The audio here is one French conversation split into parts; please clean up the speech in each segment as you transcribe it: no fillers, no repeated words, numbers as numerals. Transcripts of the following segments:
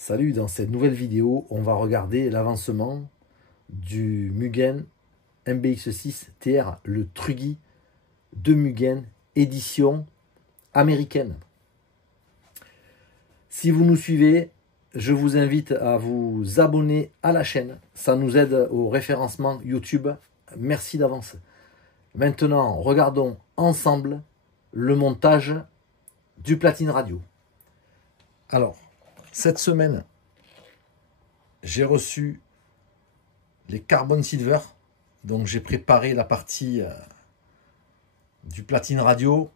Salut, dans cette nouvelle vidéo, on va regarder l'avancement du Mugen MBX6 TR, le Truggy de Mugen, édition américaine. Si vous nous suivez, je vous invite à vous abonner à la chaîne. Ça nous aide au référencement YouTube. Merci d'avance. Maintenant, regardons ensemble le montage du Platine Radio. Alors, cette semaine, j'ai reçu les Carbon Silver. Donc, j'ai préparé la partie du Platine Radio.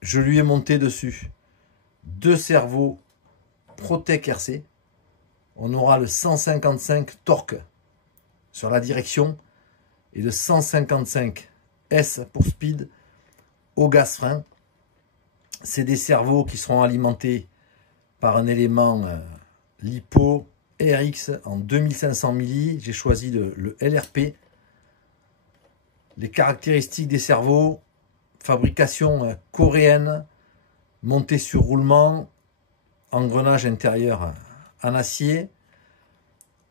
Je lui ai monté dessus deux cerveaux Protec RC. On aura le 155 torque sur la direction et le 155 S pour speed au gaz frein. C'est des cerveaux qui seront alimentés par un élément LiPo RX en 2500 milli. J'ai choisi le LRP. Les caractéristiques des cerveaux: fabrication coréenne, montée sur roulement, engrenage intérieur en acier.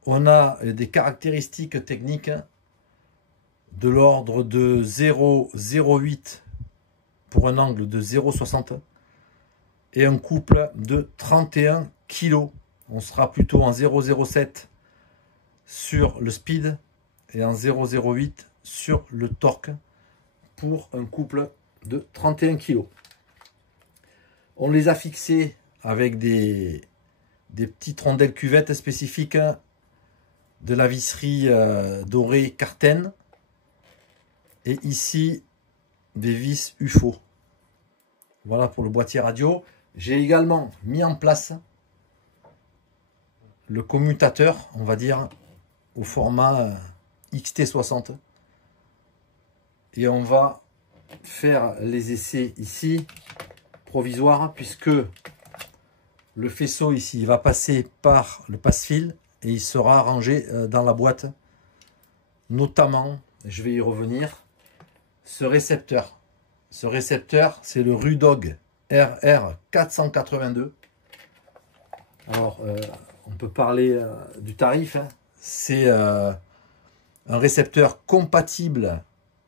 On a des caractéristiques techniques de l'ordre de 0,08 pour un angle de 0,60 et un couple de 31 kg. On sera plutôt en 0,07 sur le speed et en 0,08 sur le torque pour un couple de 31 kg. On les a fixés avec des petites rondelles cuvettes spécifiques de la visserie dorée Carten, et ici des vis UFO. Voilà pour le boîtier radio. J'ai également mis en place le commutateur, on va dire, au format XT60. Et on va faire les essais ici, provisoires, puisque le faisceau ici va passer par le passe-fil et il sera rangé dans la boîte. Notamment, je vais y revenir, ce récepteur. Ce récepteur, c'est le Rudog RR482. Alors, on peut parler du tarif. Hein. C'est un récepteur compatible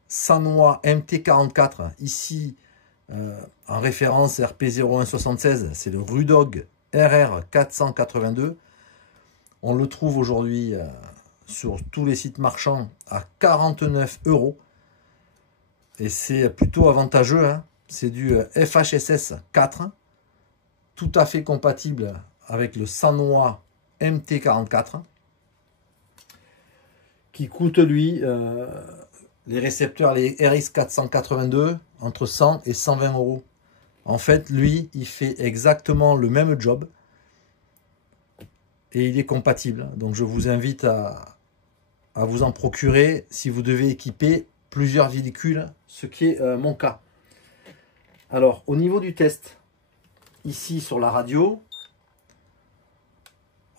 Sanwa MT44. Ici, en référence RP0176, c'est le Rudog RR482. On le trouve aujourd'hui sur tous les sites marchands à 49 €. Et c'est plutôt avantageux. Hein. C'est du FHSS 4, tout à fait compatible avec le Sanwa MT44, qui coûte lui, les récepteurs, les RX482, entre 100 et 120 €. En fait, lui, il fait exactement le même job et il est compatible. Donc, je vous invite à vous en procurer si vous devez équiper plusieurs véhicules, ce qui est mon cas. Alors, au niveau du test, ici sur la radio,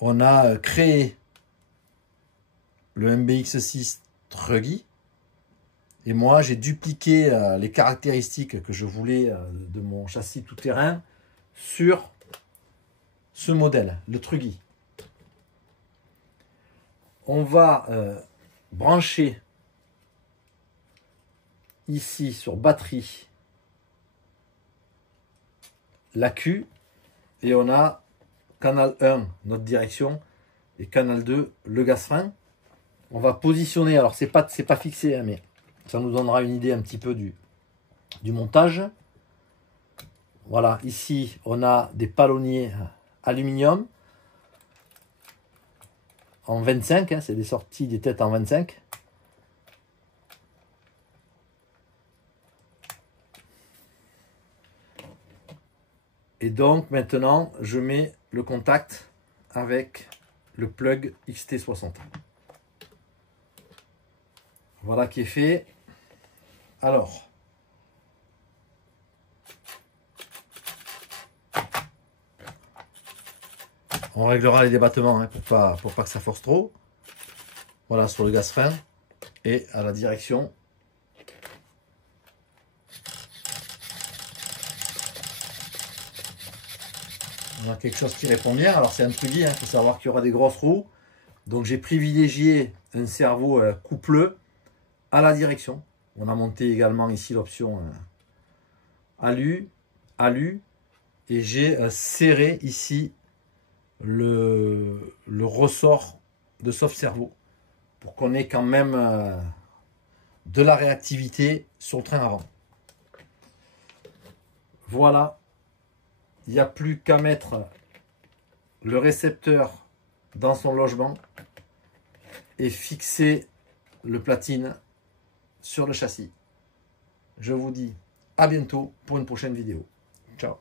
on a créé le MBX6 Truggy. Et moi, j'ai dupliqué les caractéristiques que je voulais de mon châssis tout-terrain sur ce modèle, le Truggy. On va brancher ici sur batterie l'AQ, et on a canal 1 notre direction et canal 2 le gaz frein. On va positionner, alors c'est pas fixé, hein, mais ça nous donnera une idée un petit peu du montage. Voilà, ici on a des palonniers aluminium en 25, hein, c'est des sorties des têtes en 25. Et donc maintenant, je mets le contact avec le plug XT60. Voilà qui est fait. Alors, on réglera les débattements, hein, pour pas que ça force trop. Voilà, sur le gaz frein et à la direction. On a quelque chose qui répond bien. Alors c'est un Trudy, il faut savoir qu'il y aura des grosses roues. Donc j'ai privilégié un cerveau coupleux à la direction. On a monté également ici l'option alu. Et j'ai serré ici le ressort de soft cerveau pour qu'on ait quand même de la réactivité sur le train avant. Voilà, il n'y a plus qu'à mettre le récepteur dans son logement et fixer le platine sur le châssis. Je vous dis à bientôt pour une prochaine vidéo. Ciao.